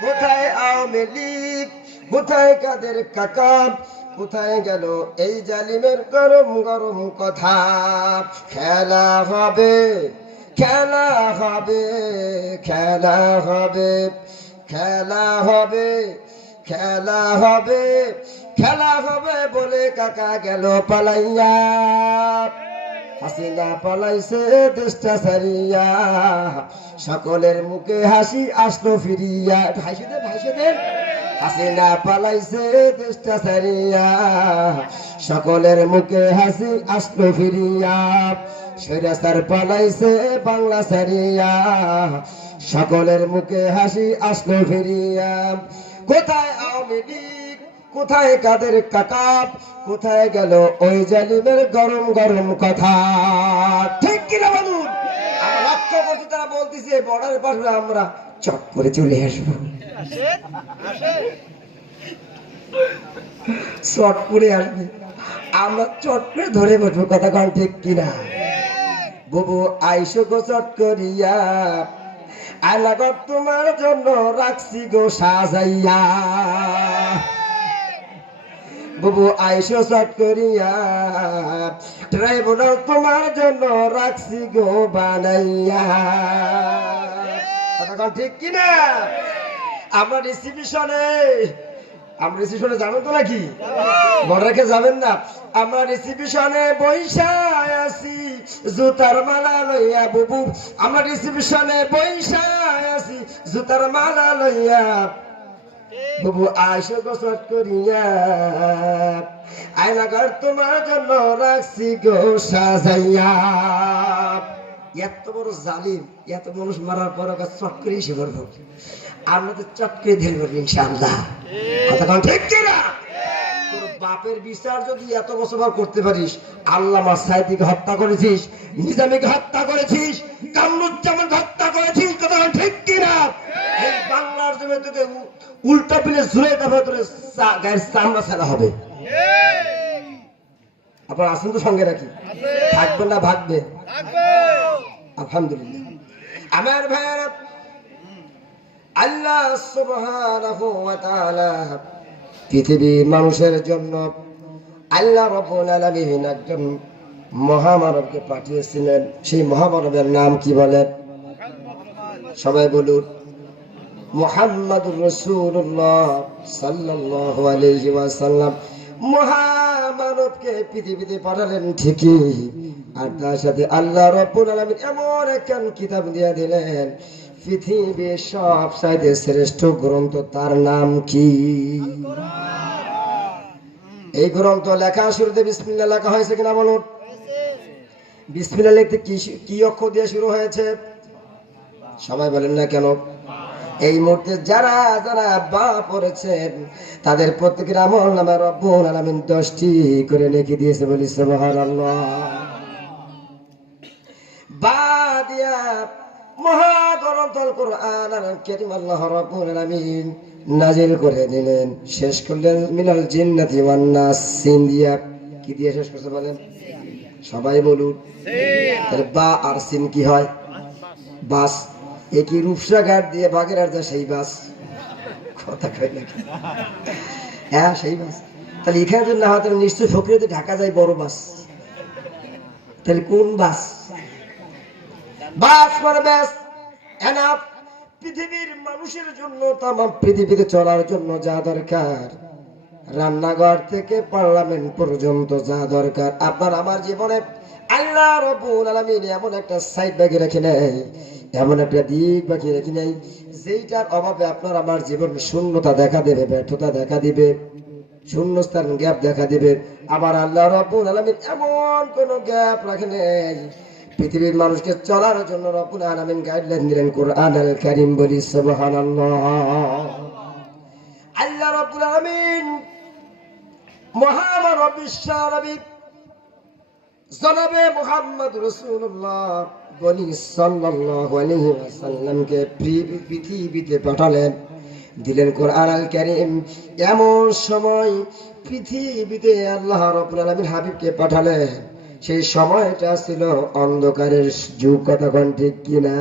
কোথায় আওয়ামী লীগ? কোথায় কাদের কাকা? কোথায় গেল এই জালিমের গরম গরম কথা? খেলা হবে খেলা হবে খেলা হবে খেলা হবে খেলা হবে খেলা হবে বলে কাকা গেল পালাইয়া। হাসিনা পালাইছে দেশটা সারিয়া সকলের মুখে হাসি আসলো ফিরিয়া। হাসি দেন হাসি দেন হাসিনা পালাইছে দেশটা সারিয়া সকলের মুখে হাসি আসলো ফিরিয়া। সেরাস্তার পালাইছে বাংলা সারিয়া সকলের মুখে হাসি আসলো ফিরিয়া। কোথায় আওয়ামী কোথায় কাদের কাকাপ, কোথায় গেল ওই জালিমের গরম গরম কথা? ঠিক কিনা বলুন? তারা বলতেছে, বর্ডার পাশে আমরা চট করে চলে আসব। চট করে আসবে। আমরা চট করে ধরে বসবো, কথা কন ঠিক কিনা? বুবু, আইসো গো চট করিয়া। আলাগত তোমার জন্য রাখছি গো সাজাইয়া। বুবু আইসো চট করিয়া। ট্রাইব্যুনাল তোমার জন্য রাখছি গো বানাইয়া। কথা ঠিক কিনা? আমরা রিসিপিশনে আমরা রিসিপিশনে জানো তো নাকি? মনে রেখে যাবেন না। আমরা রিসিপিশনে বৈশা আছি, জুতার মালা লইয়া বুবু। আমরা রিসিপিশনে বৈশা আছি, জুতার মালা লইয়া বুবু আইসো গোসট করিয়া। আয়নাঘর তোমার জন্য রাখছি গো সাজাইয়া। এত বড় জালিম, এত মানুষ মারার পর ওকে চট এসে করব আমরা তো চট করে ধরে করব ইনশাআল্লাহ। কথা বাপের বিচার যদি এত বছর করতে পারিস আল্লামা সাইদিকে হত্যা করেছিস, নিজামীকে হত্যা করেছিস কামরুজ্জামান হত্যা করেছিস, কথা ঠিক কিনা? এই বাংলার জমি তোকে উ- উল্টা পিলে জুড়ে তারপরে তোর গায়ের চামড়া ছাড়া হবে। আপনার আসুন তো সঙ্গে রাখি থাকবে না ভাগবে। আলহামদুলিল্লাহ। আমার ভাইয়ারা আল্লাহ সুবহানাহু ওয়া তাআলা পৃথিবীর মানুষের জন্য আল্লাহ রব্বুল আলামিন একজন মহামানবকে পাঠিয়েছিলেন। সেই মহামানবের নাম কি বলেন সবাই বলুন। মোহাম্মদুর রসুল্লাহ সাল্লাল্লাহু আলাইহি ওয়াসাল্লাম। মহামানবকে পৃথিবীতে পাঠালেন ঠিকই, আর তার সাথে আল্লাহ রব্বুল আলামিন এমন একখান কিতাব দিয়ে দিলেন, পৃথিবীর সব সাইডে শ্রেষ্ঠ গ্রন্থ তার নাম কি? এই গ্রন্থ লেখা শুরুতে বিসমিল্লাহ লেখা হয়েছে কিনা বলুন? বিসমিল্লাহ লিখতে কি অক্ষর দিয়ে শুরু হয়েছে? সবাই বলেন না কেন? এই মুহূর্তে যারা যারা বা পড়েছেন তাদের প্রত্যেকের আমল নামে রব্বুল আলামিন দশটি করে লিখে দিয়েছে বলি সুবহানাল্লাহ। বা দিয়া মহাগ্রন্থল কোরআন আল কারীম আল্লাহ রাব্বুল আলামিন নাজিল করে দিলেন। শেষ করলেন মিনাল জিন্নাতি ওয়ান নাস। সিন দিয়া কি দিয়ে শেষ করতে বলেন? সবাই বলুন। বা আর সিন কি হয়? বাস। রূপসা দিয়ে সেই বাস। কথা নাকি? হ্যাঁ সেই বাস। তাহলে এখানে না তাহলে নিশ্চয়ই ফকরিতে ঢাকা যায় বড় বাস। তাহলে কোন বাস? বাস মানে ব্যাস, এনাফ। পৃথিবীর মানুষের জন্য তাম পৃথিবীতে চলার জন্য যা দরকার। রান্নাঘর থেকে পার্লামেন্ট পর্যন্ত যা দরকার। আপনার আমার জীবনে আল্লাহ রব্বুল আলামিন এমন একটা সাইড ব্যাগে রেখে নেয় এমন একটা দিক বাকি রেখে নেয় যেইটার অভাবে আপনার আমার জীবন শূন্যতা দেখা দেবে, ব্যর্থতা দেখা দিবে, শূন্যস্থান গ্যাপ দেখা দিবে। আবার আল্লাহ রব্বুল আলামিন এমন কোন গ্যাপ রাখে নেই। পৃথিবীর মানুষকে চলার জন্য রব্বুল আলামিন গাইডলাইন দিলেন কোরআন আল কারীম বলি, সুবহানাল্লাহ। মহামানব বিশ্বনবী জনাবে মোহাম্মদ রসুল্লাহ বলি সাল্লাল্লাহু আলাইহি ওয়াসাল্লামকে পৃথিবীতে পাঠালেন। দিলেন কোরআন আল কারীম। এমন সময় পৃথিবীতে আল্লাহ রাব্বুল আলামিন হাবিবকে পাঠালেন। সেই সময়টা ছিল অন্ধকারের যুগ, কথা ঠিক কিনা?